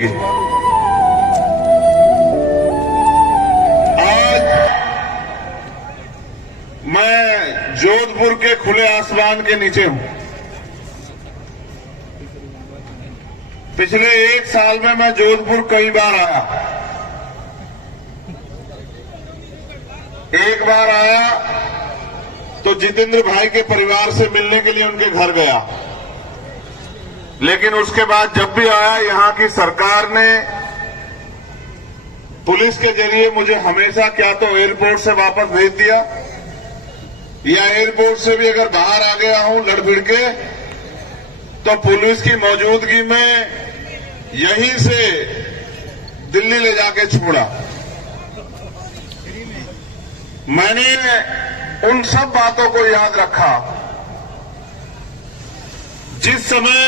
जाएगी। आज मैं जोधपुर के खुले आसमान के नीचे हूं। पिछले 1 साल में मैं जोधपुर कई बार आया। एक बार आया तो जितेंद्र भाई के परिवार से मिलने के लिए उनके घर गया, लेकिन उसके बाद जब भी आया यहां की सरकार ने पुलिस के जरिए मुझे हमेशा क्या तो एयरपोर्ट से वापस भेज दिया, या एयरपोर्ट से भी अगर बाहर आ गया हूं लड़ भिड़ के तो पुलिस की मौजूदगी में यहीं से दिल्ली ले जाके छोड़ा। मैंने उन सब बातों को याद रखा। जिस समय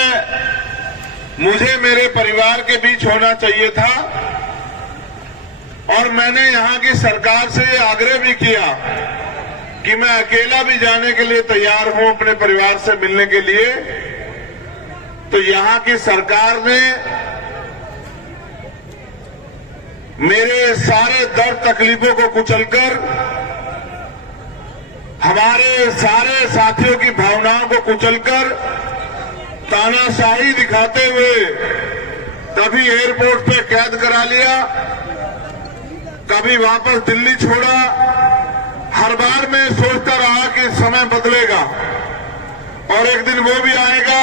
मुझे मेरे परिवार के बीच होना चाहिए था, और मैंने यहां की सरकार से ये आग्रह भी किया कि मैं अकेला भी जाने के लिए तैयार हूं अपने परिवार से मिलने के लिए, तो यहां की सरकार ने मेरे सारे दर्द तकलीफों को कुचलकर, हमारे सारे साथियों की भावनाओं को कुचलकर, तानाशाही दिखाते हुए कभी एयरपोर्ट पे कैद करा लिया, कभी वापस दिल्ली छोड़ा। हर बार मैं सोचता रहा कि समय बदलेगा और एक दिन वो भी आएगा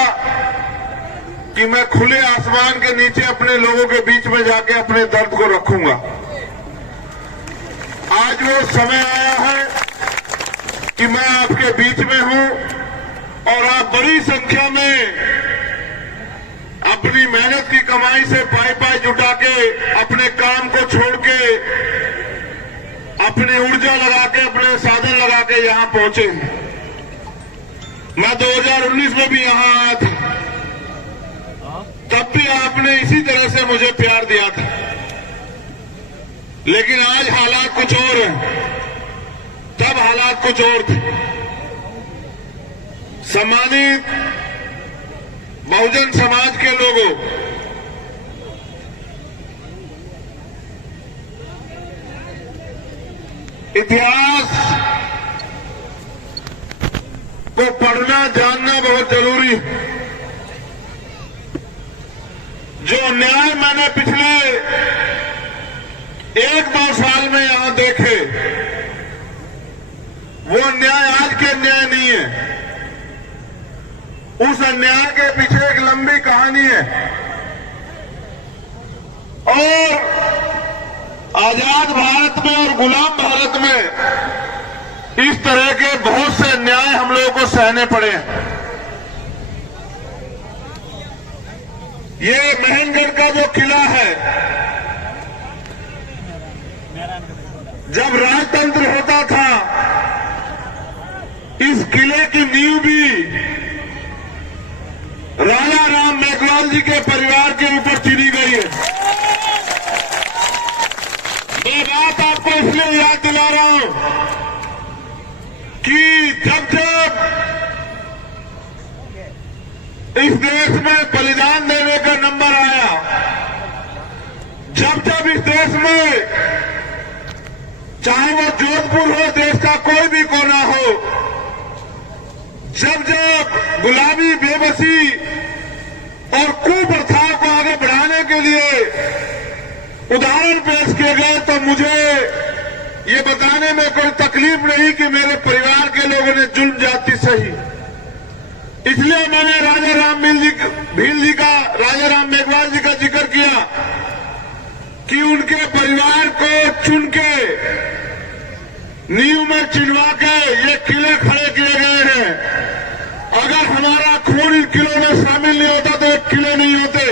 कि मैं खुले आसमान के नीचे अपने लोगों के बीच में जाके अपने दर्द को रखूंगा। आज वो समय आया है कि मैं आपके बीच में हूं और आप बड़ी संख्या में अपनी मेहनत की कमाई से पाई जुटा के, अपने काम को छोड़ के, अपनी ऊर्जा लगा के, अपने साधन लगा के यहां पहुंचे। मैं 2019 में भी यहां आया था, तब भी आपने इसी तरह से मुझे प्यार दिया था, लेकिन आज हालात कुछ और हैं, तब हालात कुछ और थे। सम्मानित बहुजन समाज के लोगों, इतिहास को पढ़ना जानना बहुत जरूरी है। जो न्याय मैंने पिछले 1-2 साल में यहां देखे, वो न्याय आज के न्याय नहीं है। उस अन्याय के पीछे एक लंबी कहानी है, और आजाद भारत में और गुलाम भारत में इस तरह के बहुत से न्याय हम लोगों को सहने पड़े हैं। ये महनगढ़ का जो किला है, जब राजतंत्र होता था, इस किले की नींव भी राजा राम मेघवाल जी के परिवार के ऊपर चिरी गई है। ये बात आपको इसलिए याद दिला रहा हूं कि जब इस देश में बलिदान देने का नंबर आया, जब इस देश में, चाहे वो जोधपुर हो, देश का कोई भी कोना हो, जब गुलामी, बेबसी और कुप्रथाओं को आगे बढ़ाने के लिए उदाहरण पेश किए गए, तो मुझे ये बताने में कोई तकलीफ नहीं कि मेरे परिवार के लोगों ने जुल्म जाति सही। इसलिए मैंने राजा राम मेघवाल जी का जिक्र किया कि उनके परिवार को चुन के, नींव में चिनवा के ये किले खड़े किए गए हैं। अगर हमारा खून इन किलों में शामिल नहीं होता तो एक किले नहीं होते,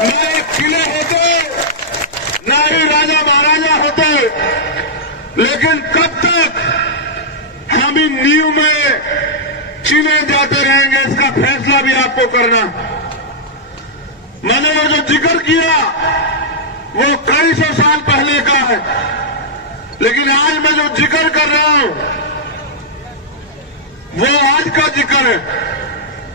न एक किले होते, न ही राजा महाराजा होते। लेकिन कब तक हम इन नींव में चिने जाते रहेंगे, इसका फैसला भी आपको करना। मैंने वो जो जिक्र किया वो कई सौ साल पहले का है, लेकिन आज मैं जो जिक्र कर रहा हूं वो आज का जिक्र है।